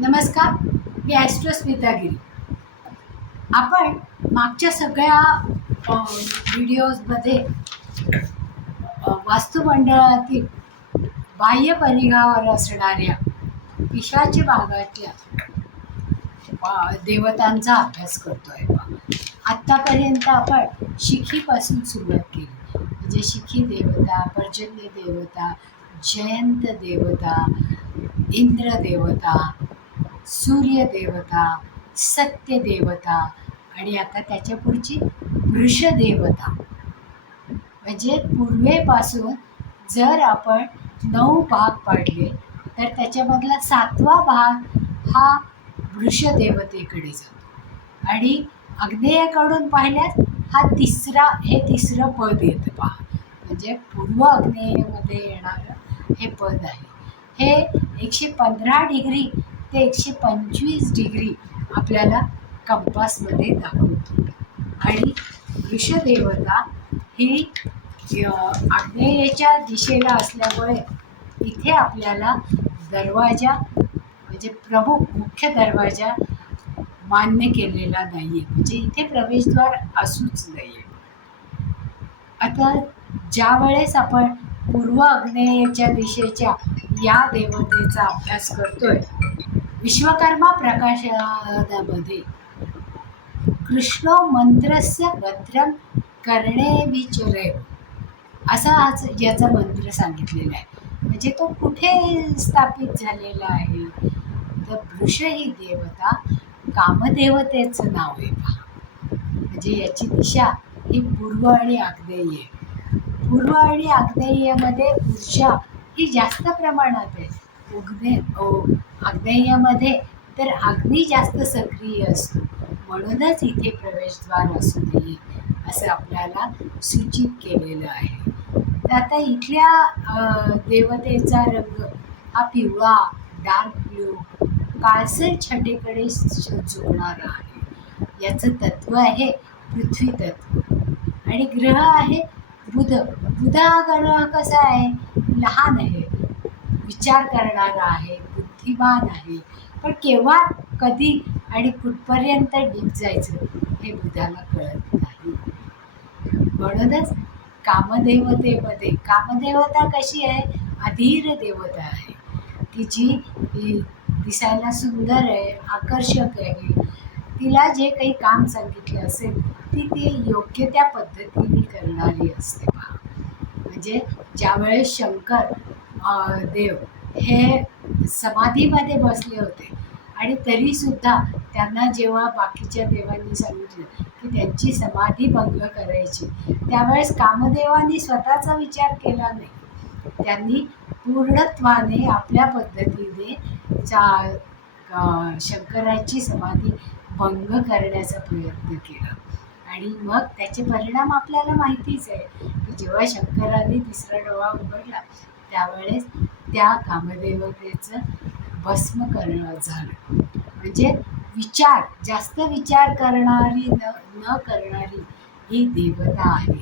नमस्कार, मी ॲस्ट्रोस्मिता गिरी. आपण मागच्या सगळ्या व्हिडिओजमध्ये वास्तुमंडळातील बाह्य परिघावर असणाऱ्या पिशाच भागातल्या देवतांचा अभ्यास करतो आहे. आत्तापर्यंत आपण शिखीपासून सुरुवात केली, म्हणजे शिखी देवता, पर्जन्य देवता, जयंत देवता, इंद्र देवता, सूर्य देवता, सत्य देवता आणि आता त्याच्या पुढची वृष देवता. म्हणजे पूर्वेपासून जर आपण 9 भाग पाडले तर त्याच्यामधला 7वा भाग हा वृष देवतेकडे जातो आणि आग्नेयाकडून पाहिल्यास हे तिसरं पद येतं पहा. म्हणजे पूर्व आग्नेयमध्ये येणारं हे पद आहे. हे 115 डिग्री ते 125 डिग्री आपल्याला कंपासमध्ये दाखवतो. आणि वृषदेवता ही आग्नेयेच्या दिशेला असल्यामुळे इथे आपल्याला दरवाजा म्हणजे प्रमुख मुख्य दरवाजा मान्य केलेला नाही आहे, म्हणजे इथे प्रवेशद्वार असूच नाही. आता ज्या वेळेस आपण पूर्व आग्नेयेच्या दिशेच्या या देवतेचा अभ्यास करतोय, विश्वकर्मा प्रकाशनामध्ये कृष्ण मंत्रस्य भद्रं कर्णे विचरे असा आज याचा मंत्र सांगितलेला आहे. म्हणजे तो कुठे स्थापित झालेला आहे तर वृष ही देवता कामदेवतेचं नाव आहे पहा. म्हणजे याची दिशा ही पूर्व आणि आग्नेय आहे. पूर्व आणि आग्नेयमध्ये ऊर्जा ही जास्त प्रमाणात आहे. आग्नेयमध्ये तर अग्नी जास्त सक्रिय असतो, म्हणूनच इथे प्रवेशद्वार असू नये असं आपल्याला सूचित केलेलं आहे. तर आता इथल्या देवतेचा रंग हा पिवळा, डार्क ब्ल्यू, काळसर छटेकडे झुकणारा आहे. याचं तत्व आहे पृथ्वी तत्व. आणि ग्रह आहे बुध. बुध हा ग्रह कसा आहे, लहान आहे, विचार करणारा आहे, बुद्धिमान आहे, पण केव्हा कधी आणि कुठपर्यंत डीप जायचं हे बुधाला कळत नाही. म्हणूनच कामदेवतेमध्ये कामदेवता कशी आहे, अधीर देवता आहे, की जी दिसायला सुंदर आहे, आकर्षक आहे. तिला जे काही काम सांगितलं असेल ती योग्य त्या पद्धतीने करणारी असते पहा. म्हणजे ज्यावेळेस शंकर देव हे समाधीमध्ये बसले होते आणि तरीसुद्धा त्यांना जेव्हा बाकीच्या देवांनी सांगितलं की त्यांची समाधी भंग करायची, त्यावेळेस कामदेवांनी स्वतःचा विचार केला नाही. त्यांनी पूर्णत्वाने आपल्या पद्धतीने शंकराची समाधी भंग करण्याचा प्रयत्न केला. आणि मग त्याचे परिणाम आपल्याला माहितीच आहे की जेव्हा शंकराने तिसरा डोळा उघडला त्यावेळेस त्या कामदेवतेचं भस्म करणं झालं. म्हणजे जास्त विचार करणारी न करणारी ही देवता आहे.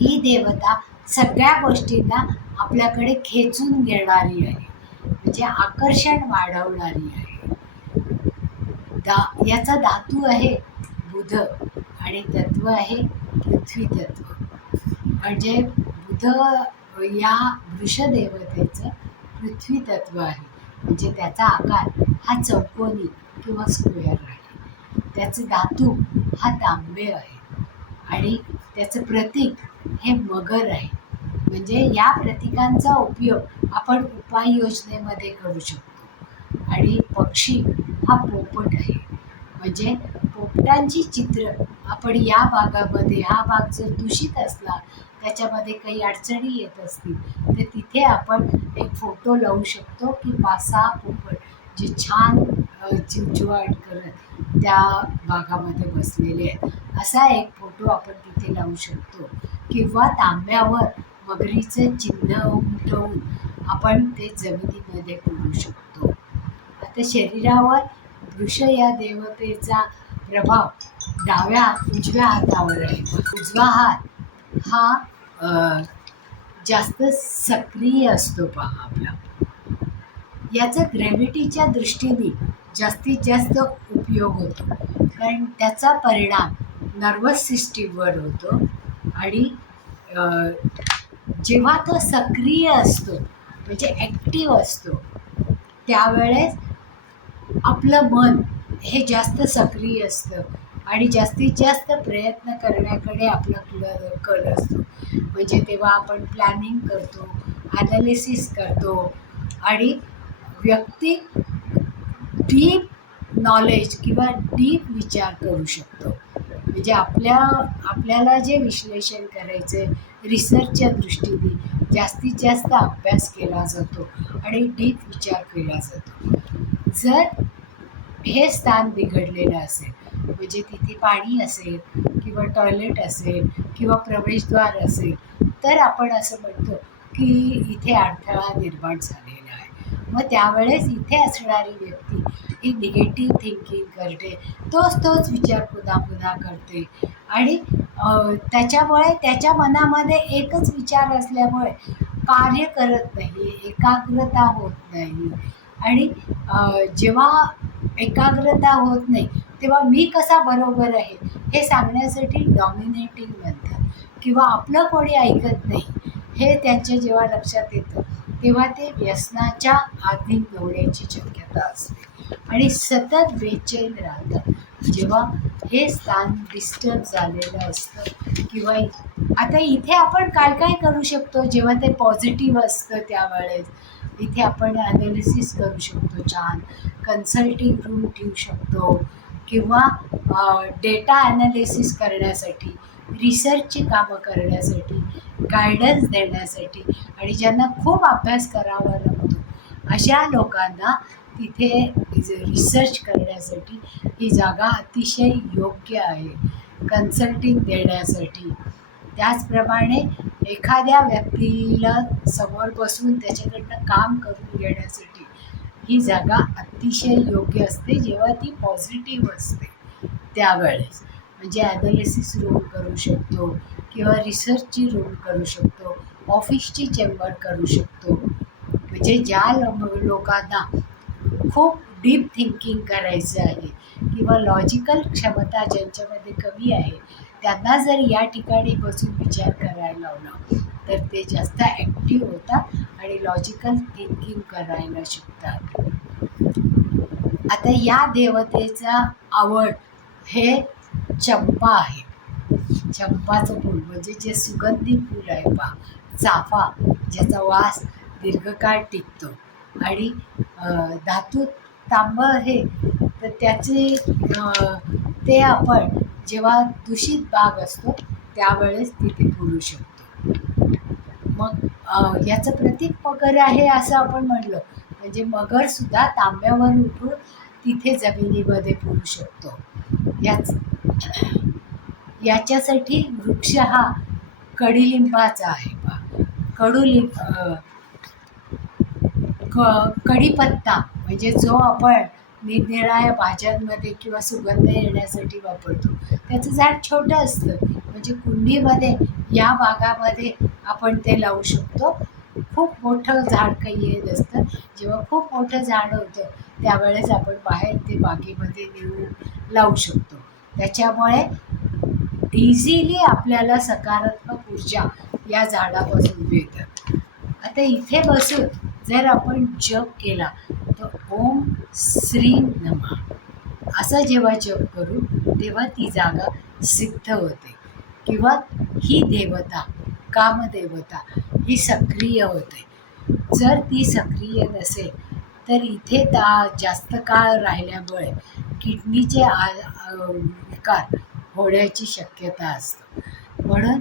ही देवता सगळ्या गोष्टींना आपल्याकडे खेचून घेणारी आहे, म्हणजे आकर्षण वाढवणारी आहे. याचा धातू आहे बुध आणि तत्व आहे पृथ्वी तत्व. म्हणजे बुध या वृषदेवतेचं पृथ्वी तत्व आहे. म्हणजे त्याचा आकार हा चौकोनी किंवा स्क्वेअर आहे. त्याचं धातू हा तांबे आहे आणि त्याचं प्रतीक हे मगर आहे. म्हणजे या प्रतीकांचा उपयोग आपण उपाययोजनेमध्ये करू शकतो. आणि पक्षी हा पोपट आहे. म्हणजे पोपटांची चित्र आपण या भागामध्ये, हा भाग जर दूषित असला, त्याच्यामध्ये काही अडचणी येत असतील तर तिथे आपण एक फोटो लावू शकतो की 5-6 पोपट जे छान चिवचिवाट करत त्या भागामध्ये बसलेले आहेत असा एक फोटो आपण तिथे लावू शकतो. किंवा तांब्यावर मगरीचं चिन्ह उमटवून आपण ते जमिनीमध्ये पुरू शकतो. आता शरीरावर वृष या देवतेचा प्रभाव उजव्या हातावर आहे. उजवा हात हा जास्त सक्रिय असतो पहा आपला. याचा ग्रॅव्हिटीच्या दृष्टीने जास्तीत जास्त उपयोग होतो, कारण त्याचा परिणाम नर्वस सिस्टीमवर होतो. आणि अ, जेव्हा तो सक्रिय असतो म्हणजे ॲक्टिव्ह असतो त्यावेळेस आपलं मन हे जास्त सक्रिय असतं आणि जास्तीत जास्त प्रयत्न करण्याकडे आपला कल असतो. म्हणजे तेव्हा आपण प्लॅनिंग करतो, ॲनालिसिस करतो आणि व्यक्ती डीप नॉलेज किंवा डीप विचार करू शकतो. म्हणजे आपल्याला जे विश्लेषण करायचं आहे रिसर्चच्या दृष्टीने जास्तीत जास्त अभ्यास केला जातो आणि डीप विचार केला जातो. जर हे स्थान बिघडलेलं असेल म्हणजे तिथे पाणी असेल किंवा टॉयलेट असेल किंवा प्रवेशद्वार असेल तर आपण असं म्हणतो की इथे अडथळा निर्माण झालेला आहे. मग त्यावेळेस इथे असणारी व्यक्ती ही निगेटिव्ह थिंकिंग करते, तोच विचार पुन्हा पुन्हा करते आणि त्याच्यामुळे त्याच्या मनामध्ये एकच विचार असल्यामुळे कार्य करत नाही, एकाग्रता होत नाही. आणि जेव्हा एकाग्रता होत नाही तेव्हा मी कसा बरोबर आहे हे सांगण्यासाठी डॉमिनेटिंग म्हणतात किंवा आपलं कोणी ऐकत नाही हे त्यांच्या जेव्हा लक्षात येतं तेव्हा ते व्यसनाच्या अधीन होण्याची शक्यता असते आणि सतत बेचैन राहतात जेव्हा हे स्थान डिस्टर्ब झालेलं असतं. किंवा आता इथे आपण काय काय करू शकतो जेव्हा ते पॉझिटिव्ह असतं त्यावेळेस इथे आपण ॲनालिसिस करू शकतो, छान कन्सल्टिंग रूम ठेवू शकतो किंवा डेटा ॲनालिसिस करण्यासाठी, रिसर्चची कामं करण्यासाठी, गायडन्स देण्यासाठी आणि ज्यांना खूप अभ्यास करावा लागतो अशा लोकांना तिथे रिसर्च करण्यासाठी ही जागा अतिशय योग्य आहे कन्सल्टिंग देण्यासाठी. त्याचप्रमाणे एखाद्या व्यक्तीला समोर बसून त्याच्याकडनं काम करून घेण्यासाठी ही जागा अतिशय योग्य असते जेव्हा ती पॉझिटिव्ह असते त्यावेळेस. म्हणजे ॲनालिसिस रूम करू शकतो किंवा रिसर्चची रूम करू शकतो, ऑफिसची चेंबर करू शकतो. म्हणजे ज्या लोकांना खूप डीप थिंकिंग करायचं आहे किंवा लॉजिकल क्षमता ज्यांच्यामध्ये कमी आहे त्यांना जर या ठिकाणी बसून विचार करायला लावला तर ते जास्त ॲक्टिव्ह होतात आणि लॉजिकल थिंकिंग करायला शिकतात. आता या देवतेचा आवड हे चंपा आहे. चंपाचं फूल म्हणजे जे सुगंधी फूल आहे पहा, चाफा, ज्याचा वास दीर्घकाळ टिकतो आणि धातू तांब आहे तर त्याचे ते आपण जेव्हा दूषित भाग असतो त्यावेळेस तिथे पुरू शकतो. मग याचं प्रतीक मगर आहे असं आपण म्हणलं म्हणजे मगरसुद्धा तांब्यावर उठून तिथे जमिनीमध्ये पुरू शकतो. याच्यासाठी वृक्ष हा कडुलिंबाचा आहे पहा. कढीपत्ता म्हणजे जो आपण निरनिराळ्या भाज्यांमध्ये किंवा सुगंध येण्यासाठी वापरतो त्याचं झाड छोटं असतं म्हणजे कुंडीमध्ये या भागामध्ये आपण ते लावू शकतो. खूप मोठं झाड काही येत असतं, जेव्हा खूप मोठं झाड होतं त्यावेळेस आपण बाहेर ते बागेमध्ये नेऊन लावू शकतो. त्याच्यामुळे इझिली आपल्याला सकारात्मक ऊर्जा या झाडापासून मिळतं. आता इथे बसून जर आपण जप केला तर ओम श्रीं नमः असं जेव्हा जप करू तेव्हा ती जागा सिद्ध होते किंवा ही देवता कामदेवता ही सक्रिय होते. जर ती सक्रिय नसेल तर इथे जास्त काळ राहिल्यामुळे किडनीचे विकार होण्याची शक्यता असते. म्हणून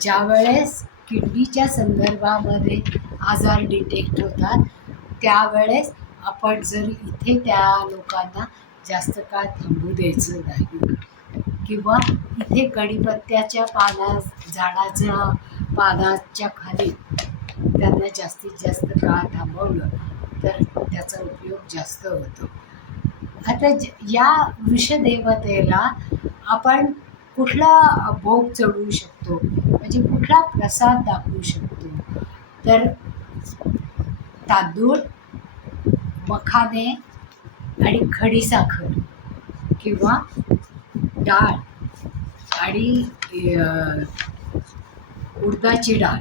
ज्यावेळेस किडनीच्या संदर्भामध्ये आजार डिटेक्ट होतात त्यावेळेस आपण जर इथे त्या लोकांना जास्त काळ थांबू द्यायचं नाही किंवा इथे कढीपत्त्याच्या झाडाच्या पानाच्या खाली त्यांना जास्तीत जास्त काळ थांबवलं तर त्याचा उपयोग जास्त होतो. आता या वृषदेवतेला आपण कुठला भोग चढवू शकतो म्हणजे कुठला प्रसाद दाखवू शकतो तर तांदूळ मखाने आणि खडीसाखर किंवा डाळ आणि उडदाची डाळ,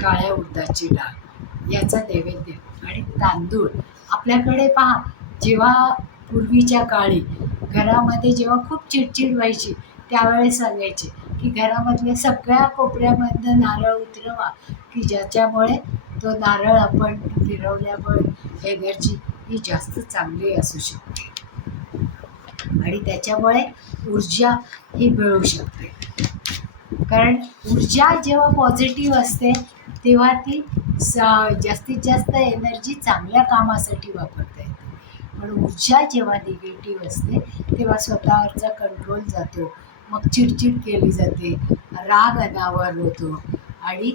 काळ्या उडदाची डाळ याचा नैवेद्य आणि तांदूळ. आपल्याकडे पहा, जेव्हा पूर्वीच्या काळी घरामध्ये जेव्हा खूप चिडचिड व्हायची त्यावेळेस सांगायचे की घरामधल्या सगळ्या कोपऱ्यामधनं नारळ उतरवा, की ज्याच्यामुळे तो नारळ आपण फिरवल्यामुळे एनर्जी ही जास्त चांगली असू शकते आणि त्याच्यामुळे ऊर्जा ही मिळू शकते. कारण ऊर्जा जेव्हा पॉझिटिव्ह असते तेव्हा ती जास्तीत जास्त एनर्जी चांगल्या कामासाठी वापरता येते. पण ऊर्जा जेव्हा निगेटिव्ह असते तेव्हा स्वतःवरचा कंट्रोल जातो, मग चिडचिड केली जाते, राग अनावर होतो आणि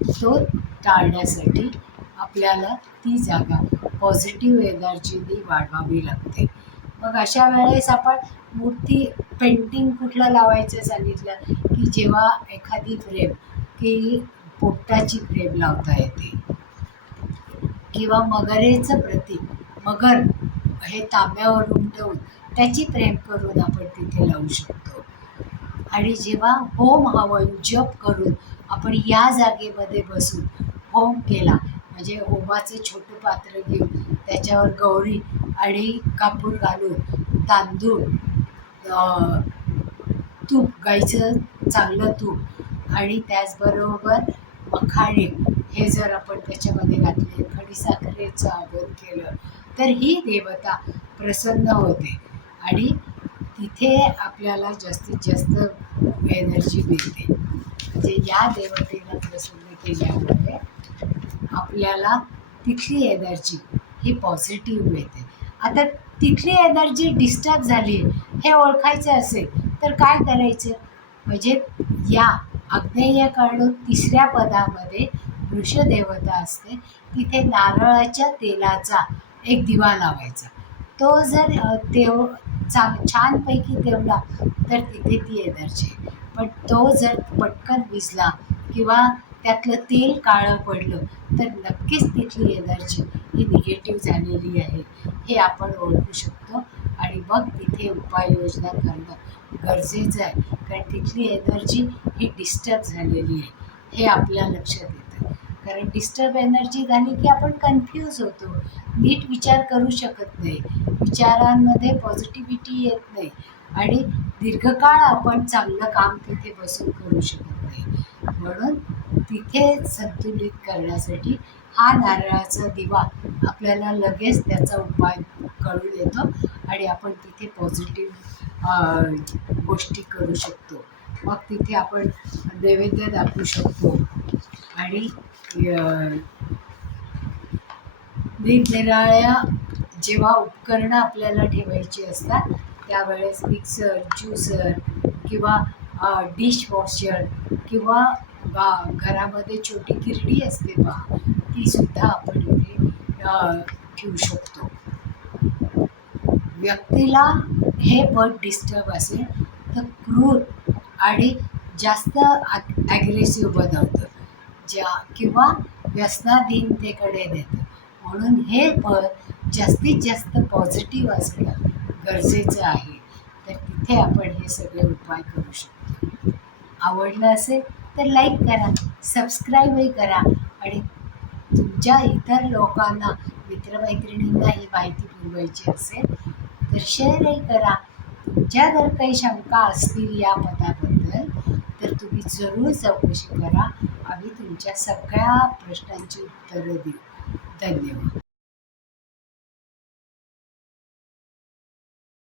तो टाळण्यासाठी आपल्याला ती जागा पॉझिटिव्ह एनर्जीने वाढवावी लागते. मग अशा वेळेस आपण मूर्ती पेंटिंग कुठलं लावायचं सांगितलं की जेव्हा एखादी फ्रेम की पोपटाची फ्रेम लावता येते किंवा मगरेचं प्रतीक मगर हे तांब्यावर उमटवून त्याची फ्रेम करून आपण तिथे लावू शकतो. आणि जेव्हा होम हवन जप करून आपण या जागेमध्ये बसून होम केला म्हणजे होमाचं छोटं पात्र घेऊन त्याच्यावर गौरी आणि कापूर घालून तांदूळ, तूप, गाईचं चांगलं तूप आणि त्याचबरोबर मखाणे हे जर आपण त्याच्यामध्ये घातले, खडीसाखरेचं आवाहन केलं तर ही देवता प्रसन्न होते आणि तिथे आपल्याला जास्तीत जास्त एनर्जी मिळते. म्हणजे या देवतेला प्रसन्न केल्यामुळे आपल्याला तिथली एनर्जी ही पॉझिटिव्ह मिळते. आता तिथली एनर्जी डिस्टर्ब झाली हे ओळखायचं असेल तर काय करायचं, म्हणजे या आग्नेयेकडून 3ऱ्या पदामध्ये वृषदेवता असते, तिथे नारळाच्या तेलाचा एक दिवा लावायचा. तो जर छानपैकी तेवला तर तिथे ती एनर्जी आहे. पण तो जर पटकन विझला किंवा त्यातलं तेल काळं पडलं तर नक्कीच तिथली एनर्जी ही निगेटिव्ह झालेली आहे हे आपण ओळखू शकतो आणि मग तिथे उपाययोजना करणं गरजेचं आहे. कारण तिथली एनर्जी ही डिस्टर्ब झालेली आहे हे आपल्या लक्षात येतं. कारण डिस्टर्ब एनर्जी झाली की आपण कन्फ्यूज होतो, नीट विचार करू शकत नाही, विचारांमध्ये पॉझिटिव्हिटी येत नाही आणि दीर्घकाळ आपण चांगलं काम तिथे बसून करू शकत नाही. म्हणून तिथे संतुलित करण्यासाठी हा नारळाचा दिवा आपल्याला लगेच त्याचा उपाय कळून येतो आणि आपण तिथे पॉझिटिव्ह गोष्टी करू शकतो. मग तिथे आपण नैवेद्य दाखवू शकतो आणि निरनिराळ्या जेव्हा उपकरणं आपल्याला ठेवायची असतात त्यावेळेस मिक्सर, ज्युसर किंवा डिशवॉशर किंवा घरामध्ये छोटी किरडी असते पहा, तीसुद्धा आपण इथे ठेवू शकतो. व्यक्तीला हे पद डिस्टर्ब असेल तर क्रूर आणि जास्त ॲग्रेसिव्ह बनवतं किंवा व्यसनाधीनतेकडे नेतं. म्हणून हे पद जास्तीत जास्त पॉझिटिव्ह असणं गरजेचं आहे. तर तिथे आपण हे सगळे उपाय करू शकतो. आवडलं असेल तर लाईक करा, सबस्क्राईबही करा आणि तुमच्या इतर लोकांना, मित्रमैत्रिणींना ही माहिती पुरवायची असेल तर शेअरही करा. तुमच्या जर काही शंका असतील या पदाबद्दल तर तुम्ही जरूर चौकशी करा. आम्ही तुमच्या सगळ्या प्रश्नांची उत्तरं देऊ. धन्यवाद.